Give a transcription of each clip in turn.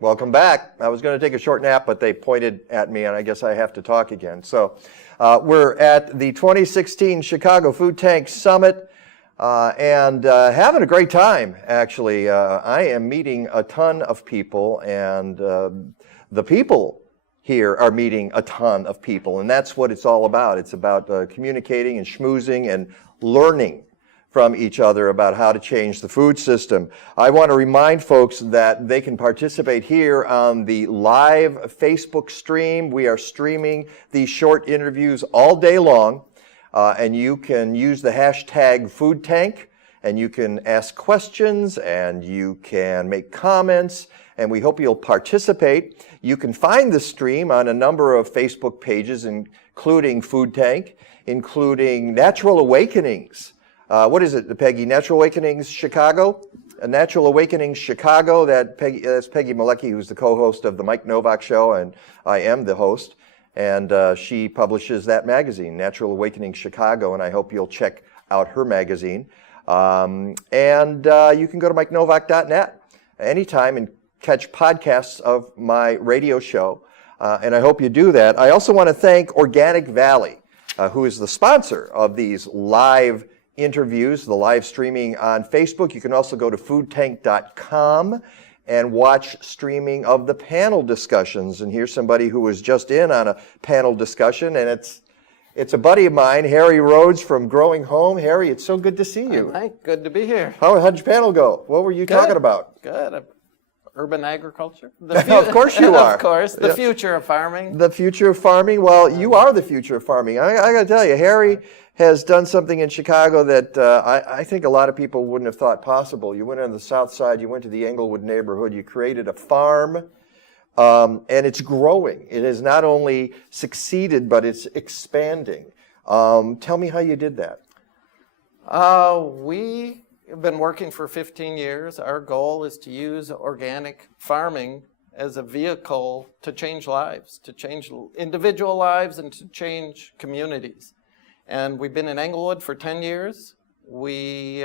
Welcome back. I was going to take a short nap, but they pointed at me, and I guess I have to talk again. So we're at the 2016 Chicago Food Tank Summit and having a great time, actually. I am meeting a ton of people, and the people here are meeting a ton of people, and that's what it's all about. It's about communicating and schmoozing and learning from each other about how to change the food system. I want to remind folks that they can participate here on the live Facebook stream. We are streaming these short interviews all day long, and you can use the hashtag Food Tank, and you can ask questions, and you can make comments, and we hope you'll participate. You can find the stream on a number of Facebook pages, including Food Tank, including Natural Awakenings. What is it, Peggy? Natural Awakenings Chicago? Natural Awakenings Chicago. That's Peggy Malecki, who's the co-host of the Mike Novak Show, and I am the host. And she publishes that magazine, Natural Awakening Chicago, and I hope you'll check out her magazine. And you can go to MikeNovak.net anytime and catch podcasts of my radio show, and I hope you do that. I also want to thank Organic Valley, who is the sponsor of these live interviews, the live streaming on Facebook. You can also go to foodtank.com and watch streaming of the panel discussions. And here's somebody who was just in on a panel discussion, and it's a buddy of mine, Harry Rhodes from Growing Home. Harry, it's so good to see you. Hi, good to be here. How'd your panel go? What were you talking about? Good. Urban agriculture. Of course you are. Of course. The future of farming. The future of farming. Well, you are the future of farming. I got to tell you, Harry has done something in Chicago that I think a lot of people wouldn't have thought possible. You went on the south side, you went to the Englewood neighborhood, you created a farm, and it's growing. It has not only succeeded, but it's expanding. Tell me how you did that. We have been working for 15 years. Our goal is to use organic farming as a vehicle to change lives, to change individual lives and to change communities. And we've been in Englewood for 10 years. We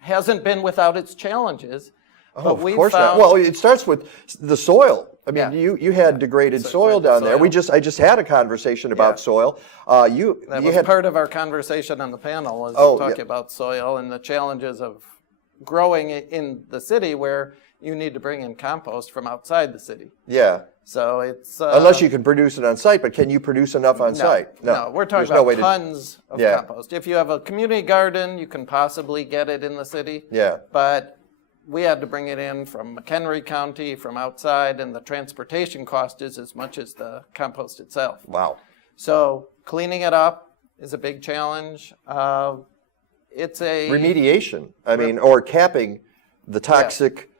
hasn't been without its challenges. Oh, of course not. Well, it starts with the soil. I mean, you had degraded soil down there. I just had a conversation about soil. That was part of our conversation on the panel, was talking about soil and the challenges of growing in the city, where you need to bring in compost from outside the city. Yeah. So it's unless you can produce it on site, but can you produce enough on site? No, we're talking about tons of compost. If you have a community garden, you can possibly get it in the city. Yeah. But we had to bring it in from McHenry County, from outside, and the transportation cost is as much as the compost itself. Wow. So cleaning it up is a big challenge. It's a remediation. Or capping the toxic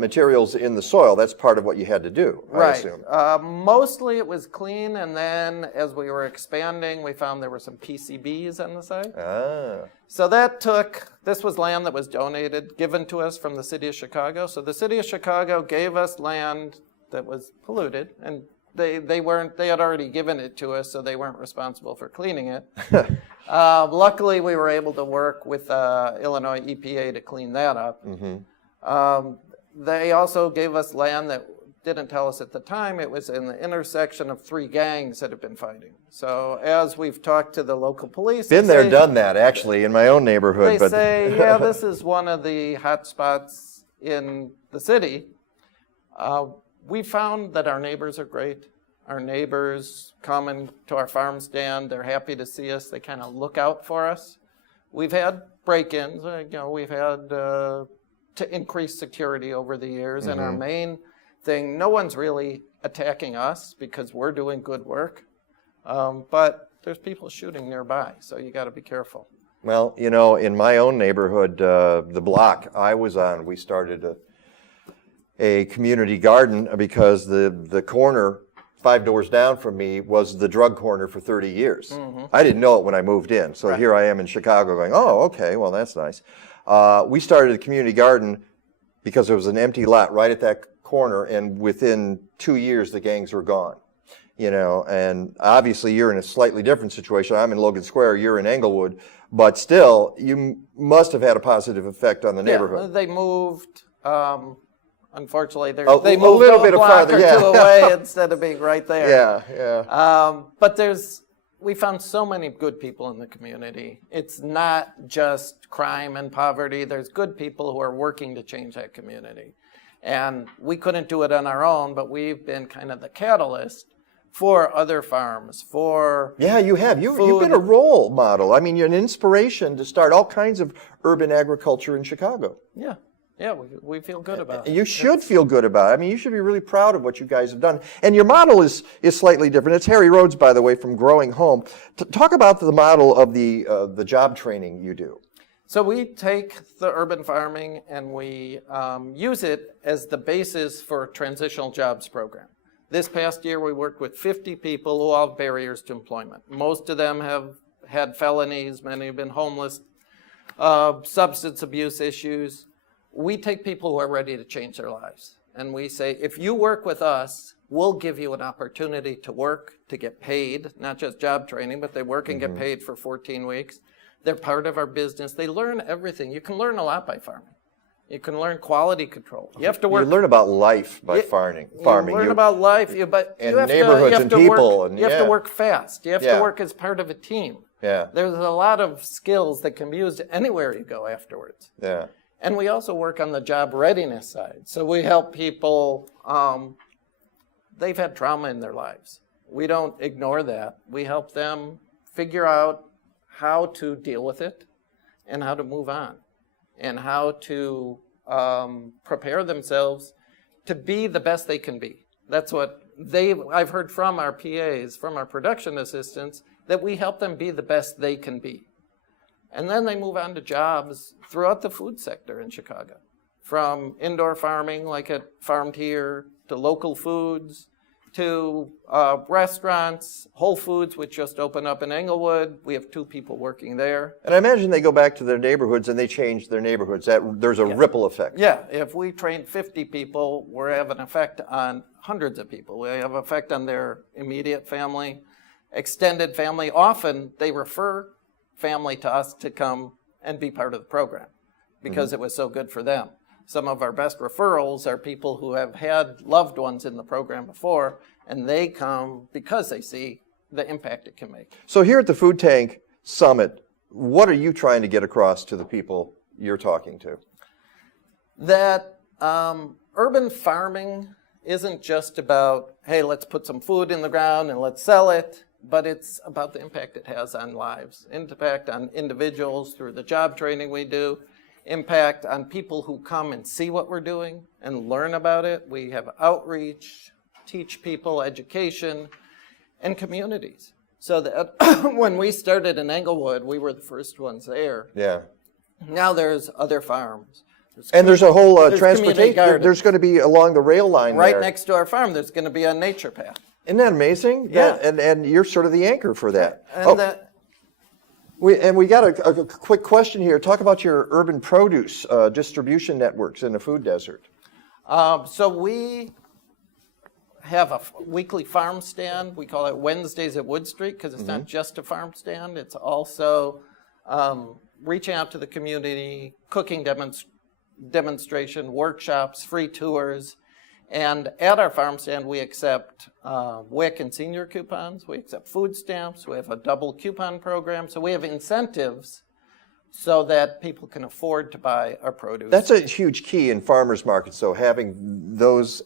materials in the soil. That's part of what you had to do, I assume. Mostly it was clean, and then as we were expanding, we found there were some PCBs on the site. So this was land that was donated, given to us from the city of Chicago. So the city of Chicago gave us land that was polluted, and they had already given it to us, so they weren't responsible for cleaning it. Luckily, we were able to work with Illinois EPA to clean that up. Mm-hmm. They also gave us land that didn't tell us at the time. It was in the intersection of 3 gangs that have been fighting. So as we've talked to the local police... Been there, done that, actually, in my own neighborhood. They say, yeah, this is one of the hot spots in the city. We found that our neighbors are great. Our neighbors come to our farm stand. They're happy to see us. They kind of look out for us. We've had break-ins. We've had... to increase security over the years. Mm-hmm. And our main thing, no one's really attacking us because we're doing good work, but there's people shooting nearby, so you got to be careful. Well, in my own neighborhood, the block I was on, we started a community garden because the corner 5 doors down from me was the drug corner for 30 years. Mm-hmm. I didn't know it when I moved in, so here I am in Chicago going, oh, okay, well, that's nice. We started a community garden because there was an empty lot right at that corner, and within 2 years, the gangs were gone. And obviously you're in a slightly different situation. I'm in Logan Square, you're in Englewood, but still, you must have had a positive effect on the neighborhood. They moved Unfortunately, they a moved little bit a block farther, or yeah. two away instead of being right there. Yeah. But we found so many good people in the community. It's not just crime and poverty. There's good people who are working to change that community. And we couldn't do it on our own, but we've been kind of the catalyst for other farms, Yeah, you have. You've been a role model. I mean, you're an inspiration to start all kinds of urban agriculture in Chicago. Yeah, we feel good about it. You should feel good about it. I mean, you should be really proud of what you guys have done. And your model is slightly different. It's Harry Rhodes, by the way, from Growing Home. Talk about the model of the job training you do. So we take the urban farming and we use it as the basis for a transitional jobs program. This past year, we worked with 50 people who all have barriers to employment. Most of them have had felonies, many have been homeless, substance abuse issues. We take people who are ready to change their lives. And we say, if you work with us, we'll give you an opportunity to work, to get paid, not just job training, but they work and get paid for 14 weeks. They're part of our business. They learn everything. You can learn a lot by farming. You can learn quality control. You have to work. You learn about life by farming. You learn about life, but and you have neighborhoods to, you have and to people. Work, and, you have to work fast. You have to work as part of a team. Yeah. There's a lot of skills that can be used anywhere you go afterwards. Yeah. And we also work on the job readiness side. So we help people, they've had trauma in their lives. We don't ignore that. We help them figure out how to deal with it and how to move on and how to prepare themselves to be the best they can be. That's what I've heard from our PAs, from our production assistants, that we help them be the best they can be. And then they move on to jobs throughout the food sector in Chicago, from indoor farming like at Farmed Here, to local foods, to restaurants, Whole Foods, which just opened up in Englewood. We have 2 people working there. And I imagine they go back to their neighborhoods and they change their neighborhoods. There's a ripple effect. Yeah, if we train 50 people, we have an effect on hundreds of people. We have an effect on their immediate family, extended family. Often they refer family to us to come and be part of the program because it was so good for them. Some of our best referrals are people who have had loved ones in the program before, and they come because they see the impact it can make. So here at the Food Tank Summit, what are you trying to get across to the people you're talking to? That urban farming isn't just about, hey, let's put some food in the ground and let's sell it, but it's about the impact it has on lives, impact on individuals through the job training we do, impact on people who come and see what we're doing and learn about it. We have outreach, teach people, education, and communities. So that when we started in Englewood, we were the first ones there. Yeah. Now there's other farms. There's a whole there's transportation. There's going to be along the rail line right there. next to our farm, there's going to be a nature path. Isn't that amazing? Yeah. And you're sort of the anchor for that. And We got a quick question here. Talk about your urban produce distribution networks in the food desert. So we have a weekly farm stand. We call it Wednesdays at Wood Street because it's not just a farm stand. It's also reaching out to the community, cooking demonstration, workshops, free tours. And at our farm stand, we accept WIC and senior coupons. We accept food stamps. We have a double coupon program. So we have incentives so that people can afford to buy our produce. That's a huge key in farmers markets, though, having those,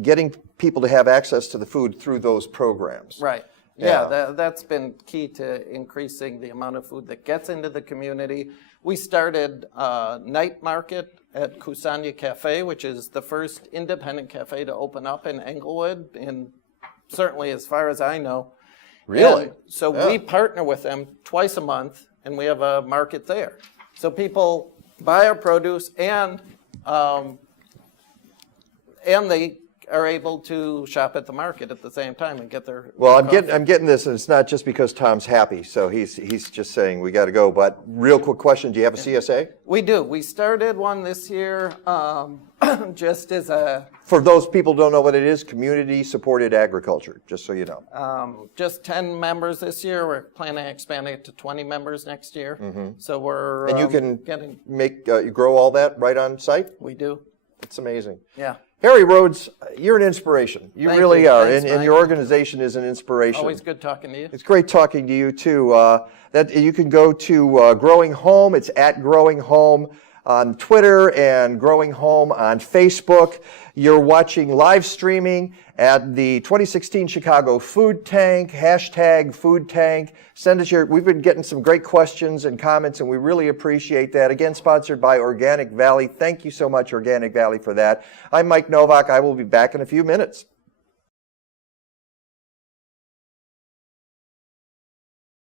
getting people to have access to the food through those programs. Right. Yeah, that's been key to increasing the amount of food that gets into the community. We started night market at Kusanya Cafe, which is the first independent cafe to open up in Englewood, and certainly as far as I know. Really? And so we partner with them twice a month, and we have a market there. So people buy our produce, and they are able to shop at the market at the same time and get their. Well, I'm getting this, and it's not just because Tom's happy, so he's just saying we got to go. But real quick question: do you have a CSA? We do. We started one this year, just as a. For those people who don't know what it is, community-supported agriculture. Just so you know. Just 10 members this year. We're planning on expanding it to 20 members next year. So we're. And you can you grow all that right on site? We do. It's amazing. Yeah. Harry Rhodes, you're an inspiration. You Thank really you. are, Thanks, and Mike. your organization is an inspiration. Always good talking to you. It's great talking to you too. That you can go to Growing Home. It's at Growing Home on Twitter and Growing Home on Facebook. You're watching live streaming at the 2016 Chicago Food Tank, hashtag Food Tank. Send us we've been getting some great questions and comments, and we really appreciate that. Again, sponsored by Organic Valley. Thank you so much, Organic Valley, for that. I'm Mike Novak. I will be back in a few minutes.